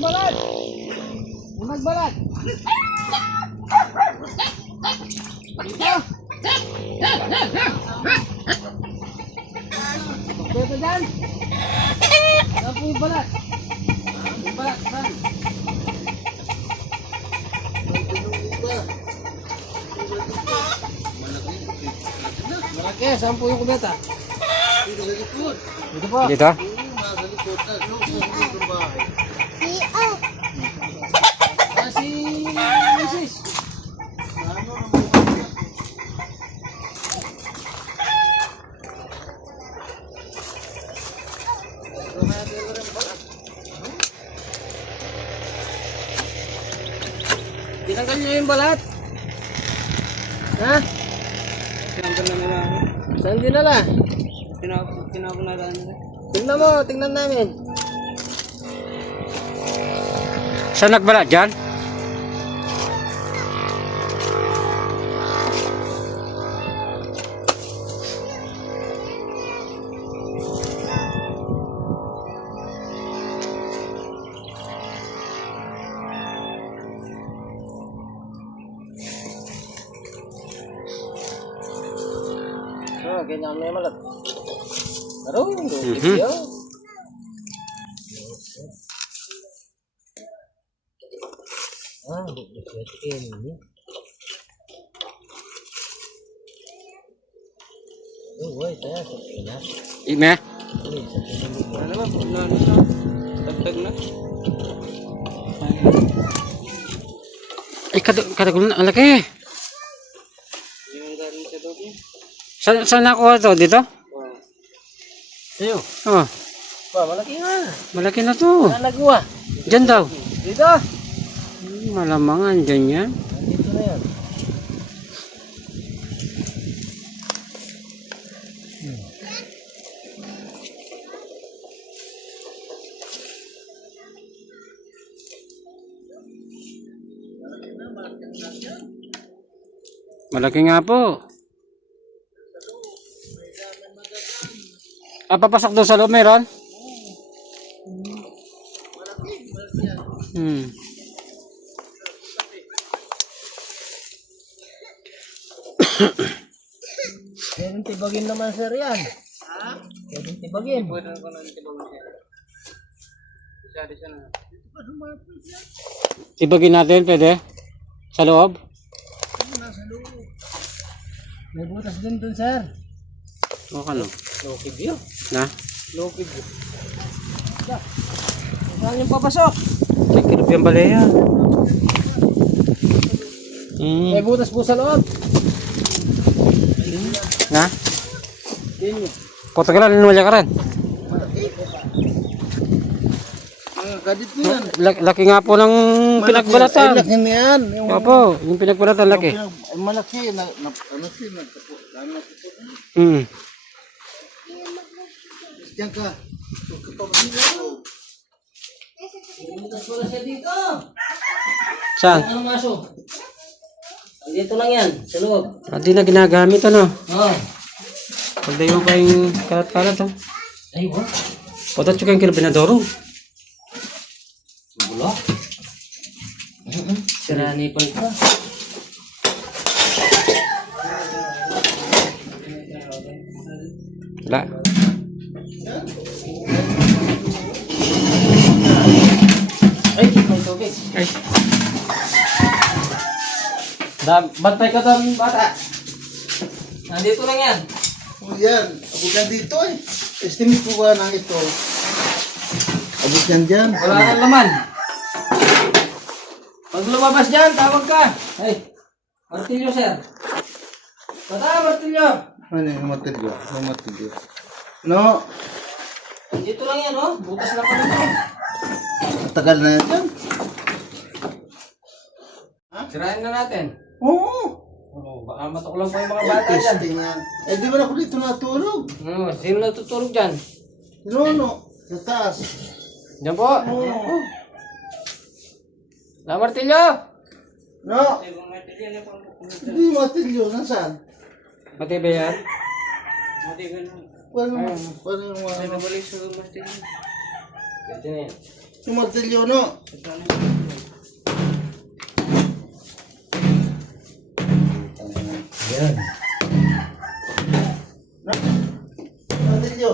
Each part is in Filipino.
nagbalat! Yung nagbalat! Dito! Dito dyan! Saan po yung balat? Yung balat, saan? Malaki, saan po yung kubeta? Dito sa likod. Dito po. Dito? Nasa likod na. Sa bahay. Si Mrs. Ano naman? Tinanggal niyo yung balat? Ha? Tinanggal na nila ako. Saan dinala? Pinapunalaan nila. Tingnan mo, tingnan namin. Saan nagbalat dyan? Oh, ganyan may malat. Pero, lukit yun. Ah, lukit yun. Oh, wait, tayo sa Pinas. Ime? Ano ba? Ano? Tagtag na. Ay, kadagulan. Ang laki. Yung galing sa doon. Saan nakuha to? Dito? Sa'yo? Oh, Ba, malaki nga. malaki na to. Saan nagawa? Dyan daw. Dito. Malamangan dyan yan. Dito na yan. Malaki nga po. Papasok doon sa loob meron? Hmm. Pwedeng tibagin naman sir yan. Ha? Pwedeng tibagin. Pwede ko na tibagin siya. Masyado siya na. Ibagin natin, pwede? Sa loob? May butas din dun sir. O ano? Lokid yun. Na? Lokid yun. Saan yung papasok? May kilop yung baleya. Hmm. May butas po sa loob. Na? Din yun. Potagalan, inuwalya ka rin. Kadit ko yan. Laki nga po ng pinagbalatan. Laki na yan. Opo, yung pinagbalatan laki. Malaki. Ano siya? Nagtapo. Dami na tapo. Hmm. Diyan ka. Butas wala siya dito. Saan? Ano maso? Dito lang yan. Sa loob. Hindi na ginagamit ano. Oh. Pagdayo pa yung kalat-kalat oh. Ay, what? Potat juga yung kilabinadoro. Bulok. Sirani pa ito. Wala. Ay, may tubig. Ay. Bantay ka doon, bata. Nandito lang yan. Oh, yan. Abot yan dito eh. Estimate ko ka ng ito. Abot yan dyan. Wala kang laman. Pag lumabas dyan, tawag ka. Ay, martilyo, sir. Bata, martilyo. Ano yung matilyo? Yung matilyo. No. Nandito lang yan, oh. Butas lang pa dito. Matagal na yan dyan. Sirain na natin. Oo. Oh, baka matuklang pa yung mga bata dyan. Testing yan. Eh, di ba ako dito natulog? Sino natutulog dyan? No. Sa taas. Diyan po. Oo. Na martilyo. No. Hindi matilyo. Nasaan? Matibay yan? Paano yung mga... Nabalik sa masjid. Ganito na yan. Yung martilyo, no? Yan. Na? Martilyo.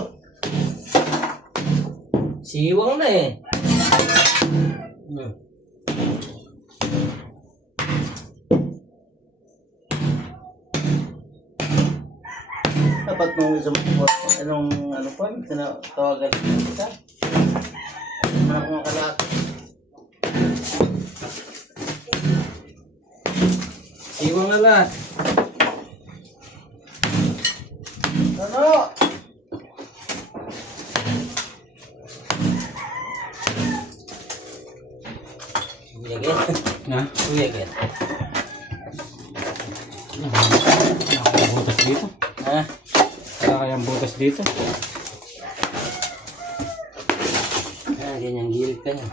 Siwang na eh. Dapat mo sa anong ano pa, tinatawagan kita. Anak mo kalaki. Siwang na lahat. Ano? Uyagin. Na? Uyagin. Kaya butas dito. Ha? Kaya butas dito. Ah, ganyan gilid ka niya.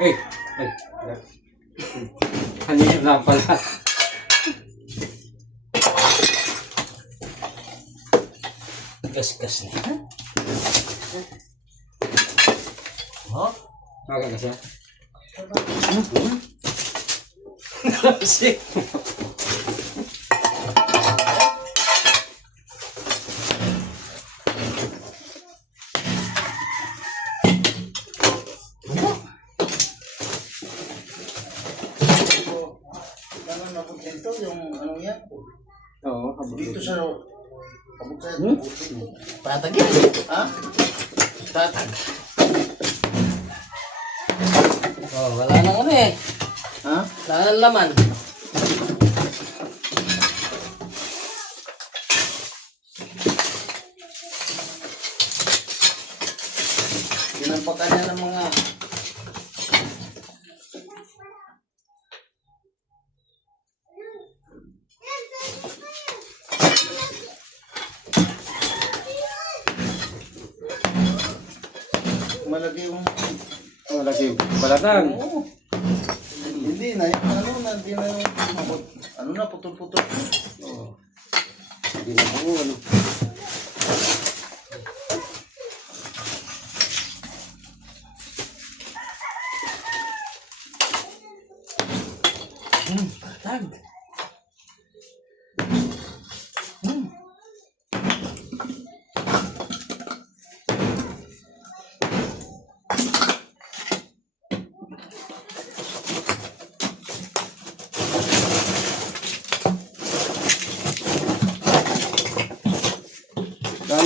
Ay! Ay! Kanina na pala. Gas-gas na. Oh? Okay kasi. Kasi. Ano na po dito, yung ano yan? Oo, kabog Dito dito. sa kabuk sa Patag yan. Ha? Patag. Oh, wala nang ano eh. Ha? Wala nang laman. Tinampakan niya ng mga malaki yung Malaki balatan. oo. Hindi na yung ano na hindi na yung ano na putol-putol. Oo. Hindi na ako ano. Patag.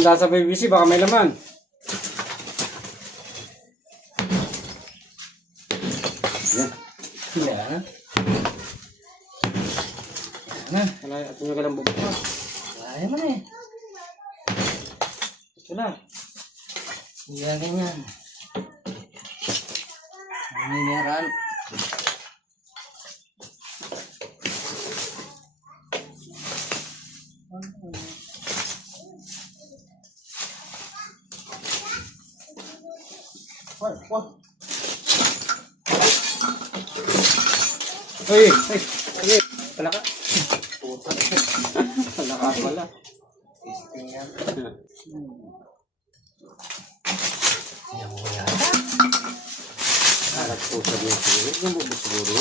Dahil sa BBC, baka may laman. Yan. Yan. Wala, at yung kalang bubukas. Kaya mo na eh. Ito na. Yan ganyan. Nangyayaraan. Wah, wah. Uy! Uy! Uy! Pala ka. Pala ka pala. Yan mo yata. Harap po sa mga siguro. Yung bubuk siguro.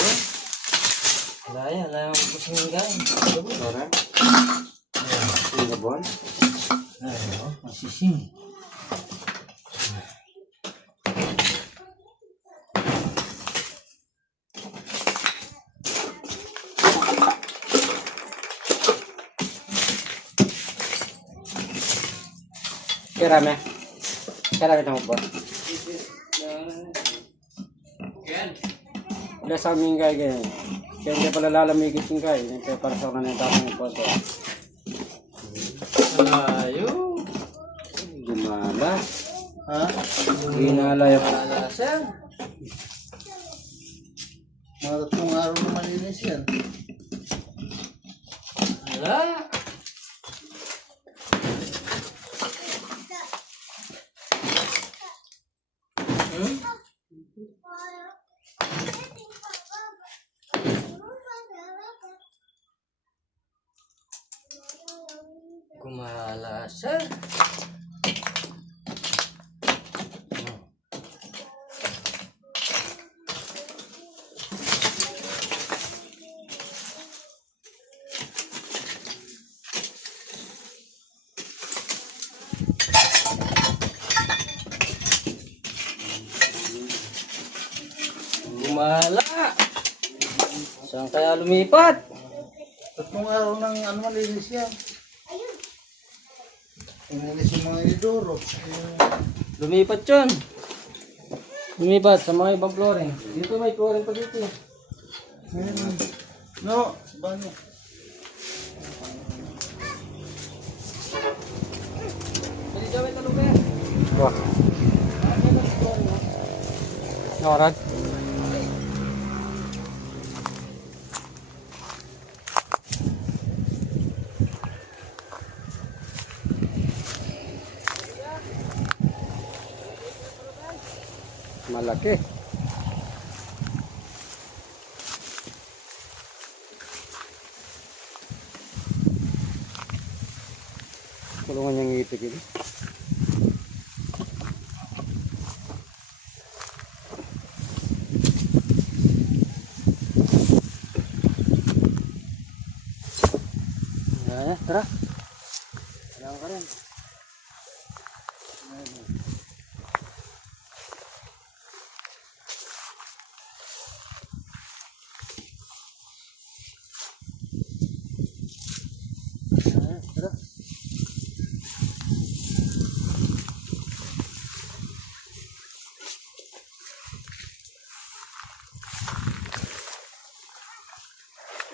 Wala yan. Wala yung pusing gang. Tora. Yung gabon. Ano? Masising. Kerame. Kerame na mo ba? Yan. Wala sa aming kaya ganyan. Kaya hindi pala lalamigit yung kaya. Kaya para sa kanang tapang yung poso. Malayo. Gumala. Ha? Ginala yung... Wala sir. Mga 3 araw na malinis yan. Wala. Wala. Saan kaya lumipat? 3 araw nang ano malinis yan. Inilis yung mga idoro. Lumipat yun. Lumipat sa mga ibang flooring. Dito may flooring pa dito. No, banyo. Pwede gawin na lugar. Wah. Nakarad. Malaki. Kulungan niyang ngipig ini. Tara. Ayan ka rin. Tara.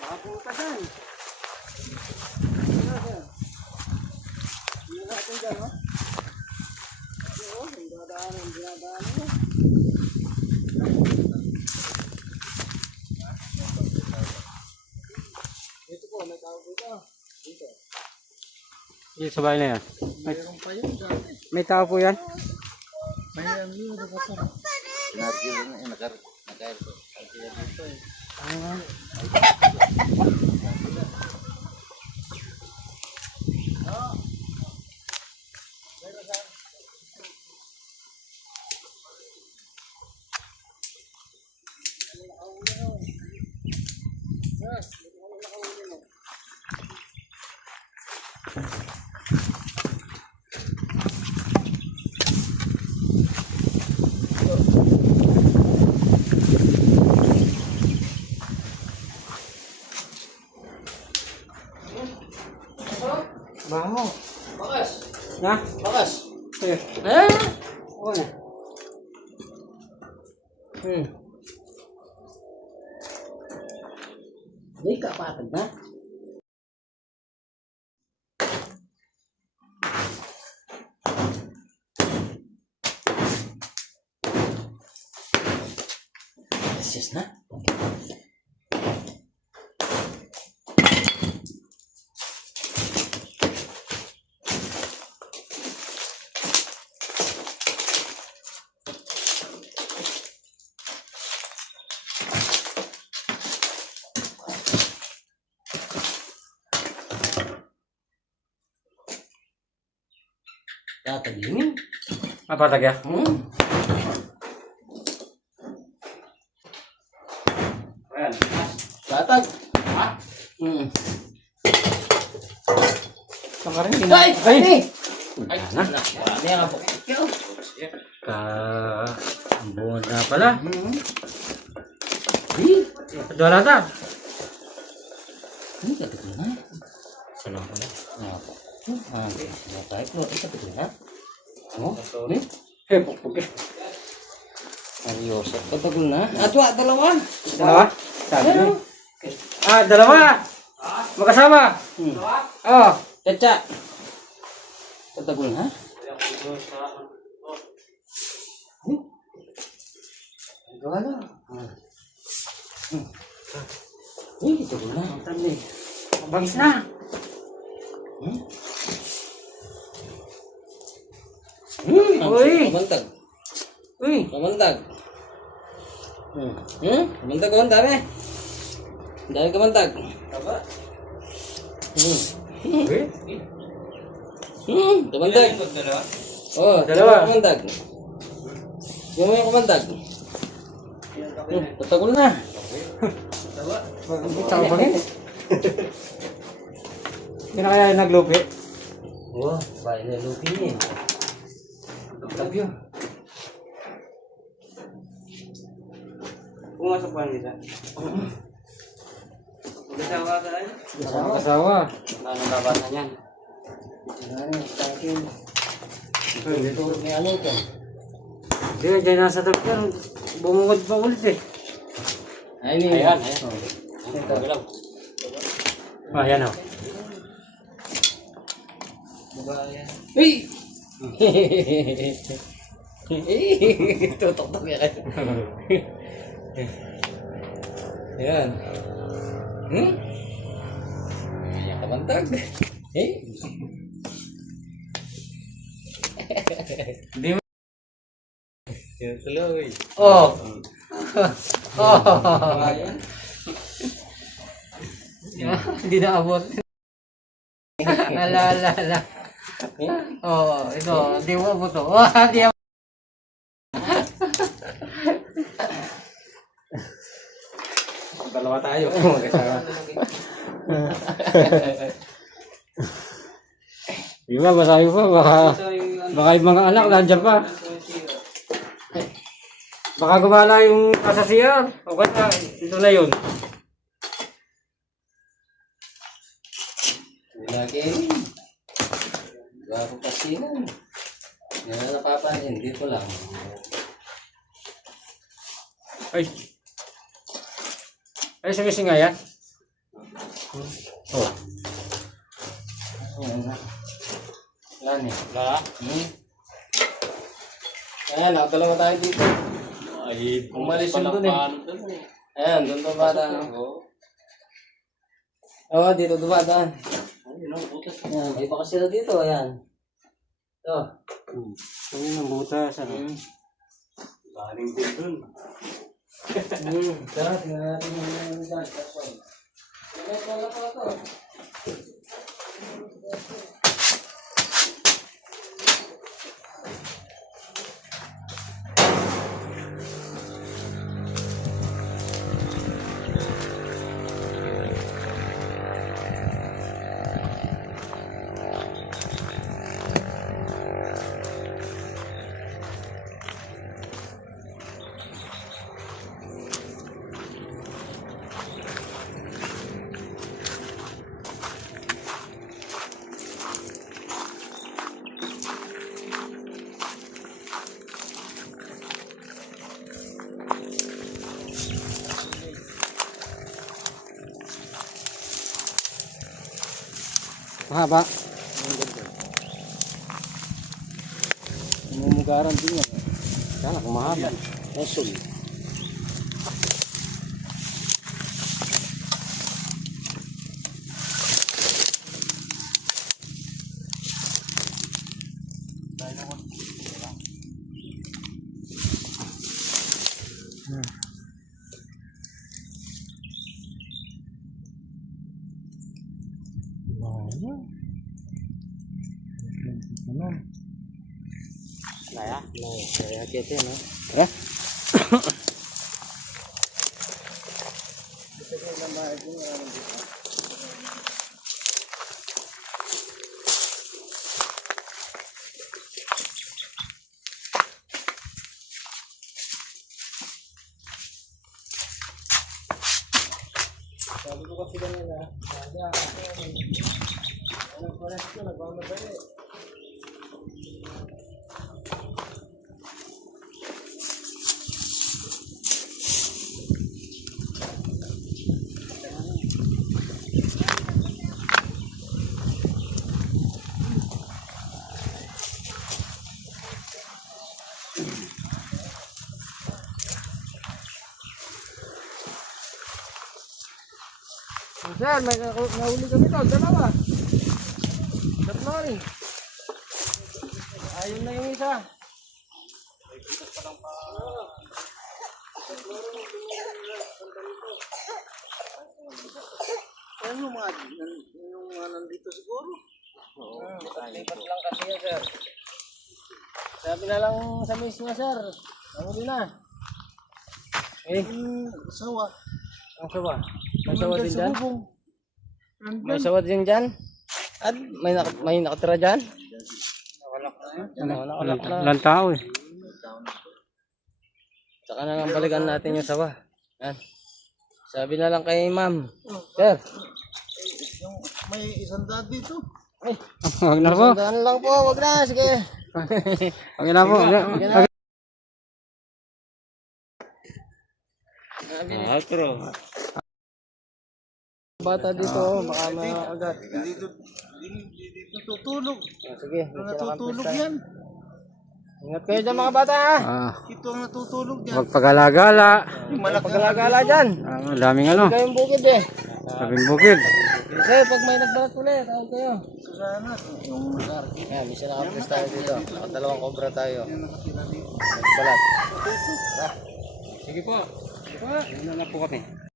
Nakapuntasan. Dito sa bahay na yan. Mayroon pa yun dati. May tao po yan. Mayroon yun. Nargil na yun. Nakair ko. Dito eh. Baho. Bakas. Na? Bakas. Eh. Eh? Oo na. Hindi ka patag na. Yes na. Tatagingin. Mapatag ya? Ayan. Tatag. Ha? Saan ka rin? Ay! Ay! Ay! Na? Ano yan ako? Buwan na pala. Hindi. Doon na ta. Hindi ka tigil na. Salam pala. Ako. Sila tayo. Hindi ka tigil na. Ano? Eh, pukpuk eh. Seryoso. Patagul na. Atwa, dalawa. Dalawa? Sabi mo. Ah, dalawa! Magkasama? Oh. Caca. Patagul na. Gawala. Hindi, patagul na. Tanda. Bangis na. Uy! Kamantag. Uy! Kamantag. Kamantag, kamantag eh. Dahil kamantag. Taba. Uy! Kamantag. Oh, Dalawa. Kamantag. Yung mo yung kamantag. Patagul na. Saan bangis? Hindi na kaya naglupi. Wah, baik na lupi niya. Love you. Pumasok pa nila. Magkasawa ka tayo? Kasawa. Anong labasan yan? Dito may ano ito? Hindi, dyan nasa truck yan. Bumungod pa ulit eh. Ayan. Galaw. Ah, yan o. Hey! Tutok-tok yan. Ayan. Ayan kabantag. Hindi mo. Yan tuloy. Oh! Hindi na abot. Ala. Oh, ito, hindi mo abot to. Oh, hindi abot. Dalawa tayo. Magkasawa. Diba, masabi pa. Baka yung mga anak nandiyan pa. Baka gumala yung nasa CR. O kaya, ito na yun. Lagi. Bago kasi yan. Hindi na napapansin. Dito lang. Ay. Ay, sumising nga yan. Oh. Ayan na. Yan eh. Wala? Ayan, nakadalawa tayo dito. Ay, umalis yun dun eh. Ayan, dun pa bata. Oo, dito dumadaan. Ayan, may baka sila dito. Ayan. Ito. Ito yun ang butas. Galing din dun. Tara, tingnan natin yung dyan. Wala pa ito. Mahaba. Mumugaran din yan. Sana kung mahaba. Esul. Laya? Laya kita no? Eh? Sabi ko kasi kanina, anong oras ko, nagmamadali. Sir, may nahuli kami doon, dalawa. Tatlo rin. Ayun na yung isa. Ano yung mga nandito siguro? Lipat lang kasi yan, sir. Sabi na lang sa miss niya, sir. Nahuli na. Eh, Sawa. ang sawa. May sawa din dyan? Nandun. May sawa din dyan? At may nakatira dyan? Nakalak na. Ilang tao eh. Saka na lang balikan natin yung sawa. Yan. Sabi na lang kay ma'am. Sir. May isang dad dito. Huwag na po. Sandaan lang po. Wag na. Sige. Huwag na po. Outro. Bata dito. Baka maagat. Dito natutulog. Sige. Natutulog yan. Ingat kayo dyan mga bata ha. Ito ang natutulog dyan. Huwag pagala-gala. Yung malaki Pagkalagala dyan. Daming ano. Kayong bukid eh. Daming bukid. Kasi pag may nagbalat ulit, tawag kayo. sana. Yung Yan, misa nakapress tayo dito. Nakadalawang cobra tayo. Nagbalat. Sige po. Sige po. Ano na po kami.